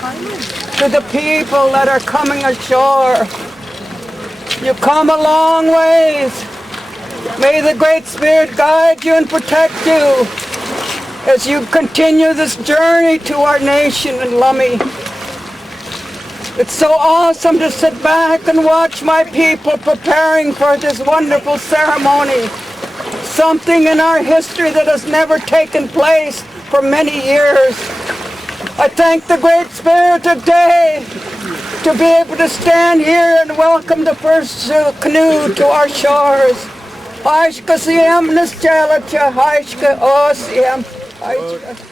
to the people that are coming ashore. You come a long ways. May the Great Spirit guide you and protect you as you continue this journey to our nation in Lummi. It's so awesome to sit back and watch my people preparing for this wonderful ceremony. Something in our history that has never taken place for many years. I thank the Great Spirit today to be able to stand here and welcome the first canoe to our shores. Aishka siyam nischalacha, aishka o siyam.